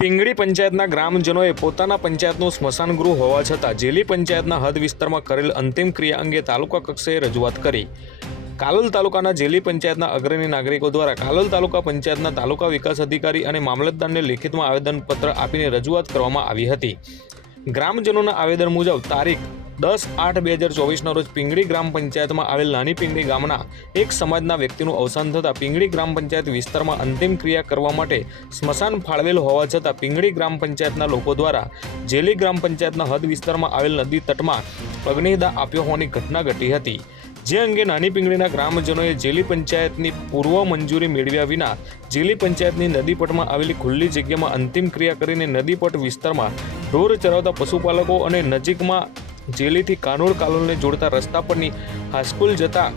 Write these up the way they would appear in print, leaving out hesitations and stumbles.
પિંગળી પંચાયતના ગ્રામજનોએ પોતાના પંચાયતનું સ્મશાન ગૃહ હોવા છતાં જેલી પંચાયતના હદ વિસ્તારમાં કરેલ અંતિમ ક્રિયા અંગે તાલુકા કક્ષાએ રજૂઆત કરી। કાલોલ તાલુકાના જેલી પંચાયતના અગ્રણી નાગરિકો દ્વારા કાલોલ તાલુકા પંચાયતના તાલુકા વિકાસ અધિકારી અને મામલતદારને લેખિતમાં આવેદનપત્ર આપીને રજૂઆત કરવામાં આવી હતી। ગ્રામજનોના આવેદન મુજબ તારીખ 10/8/2024ના રોજ પિંગળી ગ્રામ પંચાયતમાં આવેલ નાની પિંગળી ગામના એક સમાજના વ્યક્તિનું અવસાન થતાં પિંગળી ગ્રામ પંચાયત વિસ્તારમાં અંતિમ ક્રિયા કરવા માટે સ્મશાન ફાળવેલ હોવા છતાં પિંગળી ગ્રામ પંચાયતના લોકો દ્વારા જેલી ગ્રામ પંચાયતના હદ વિસ્તારમાં આવેલ નદી તટમાં અગ્નિદાહ આપ્યો હોવાની ઘટના ઘટી હતી। જે અંગે નાની પિંગળીના ગ્રામજનોએ જેલી પંચાયતની પૂર્વ મંજૂરી મેળવ્યા વિના જેલી પંચાયતની નદીપટમાં આવેલી ખુલ્લી જગ્યામાં અંતિમ ક્રિયા કરીને નદીપટ વિસ્તારમાં ઢોર ચરાવતા પશુપાલકો અને નજીકમાં જેલીથી કાનોડ-કાલોલને જોડતા રસ્તા પરની હાઈસ્કૂલ જતા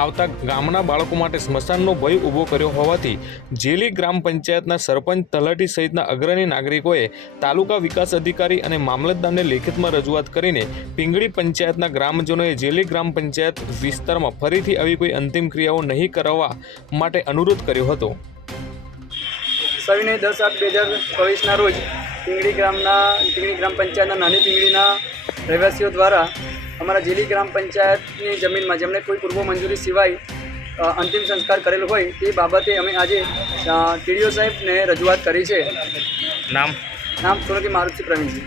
આવતા ગામના બાળકો માટે સ્મશાનનો ભય ઊભો કર્યો હોવાથી જેલી ગ્રામ પંચાયતના સરપંચ, તલાટી સહિતના અગ્રણી નાગરિકોએ તાલુકા વિકાસ અધિકારી અને મામલતદારને લેખિતમાં રજૂઆત કરીને પિંગળી પંચાયતના ગ્રામજનોએ જેલી ગ્રામ પંચાયત વિસ્તારમાં ફરીથી આવી કોઈ અંતિમ ક્રિયાઓ નહીં કરવા માટે અનુરોધ કર્યો હતો। સવિનય 10/8/2024ના રોજ પિંગળી ગ્રામ પંચાયતના નાની પિંગળીના રહેવાસીઓ દ્વારા અમારા જેલી ગ્રામ પંચાયતની જમીનમાં જેમણે કોઈ પૂર્વ મંજૂરી સિવાય અંતિમ સંસ્કાર કરેલ હોય તે બાબતે અમે આજે ટીડીઓ સાહેબને રજૂઆત કરી છે। નામ સોલંકી મારુતિ પ્રવીણજી।